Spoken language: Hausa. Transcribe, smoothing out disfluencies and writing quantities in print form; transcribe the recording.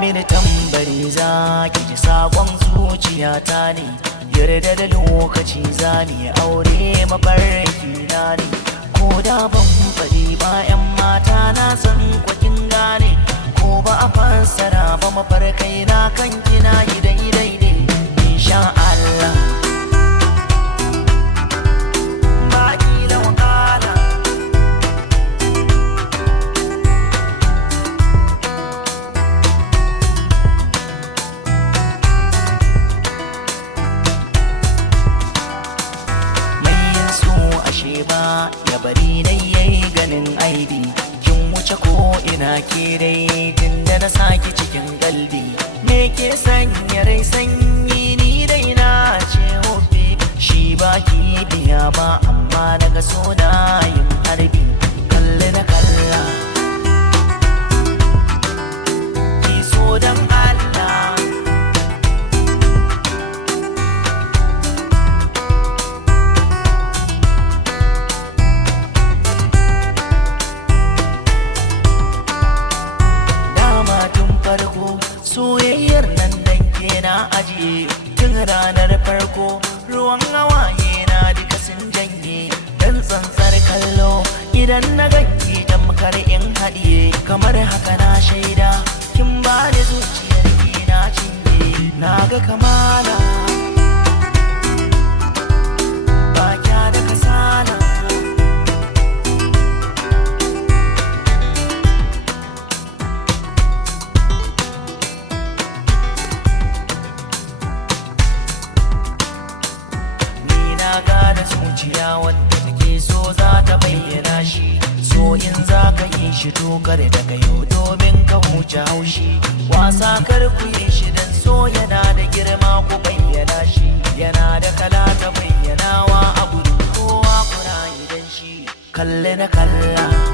mini tambari za ki ji sakon zuciyata ne, yarda da lokaci za mu yi aure mafarki na ne. Ko da ban faɗi ba 'yan mata na san kwakin gane, ko ba a fassara ba mafarkai na kan kina yi daidai ne insha Allah. Baki da wakala ba ya bari dai yayi ganin aibi, kin wuce ko ina ke dai tunda na saki cikin galbi. Me ke sanya rai sanyi ni dai na ce hobi, shi ba ki biya ba amma daga so na yin harbi. Kalle da kalla ki so dan Allah, soyayyar nan dan ke na ajiye tun ranar farko. Ruwan hawaye na duka sun janye dan tsantsar kallo, idan na ganki tamkar in haɗiye. Kamar haka na shaida kin bani zuciyar ki na cinye, na ga kamala ba kya da kasala. Gane zuciya wanda take so za ta bayyana shi, so in za ka yi shi tokar daga yau domin ka huce haushi. Wasa kar ku yi shi dan so yana da girma ku bayyana shi, yana da kala ta bayyanawa a gurin kowa kuna yi dan shi. Kalle na kalla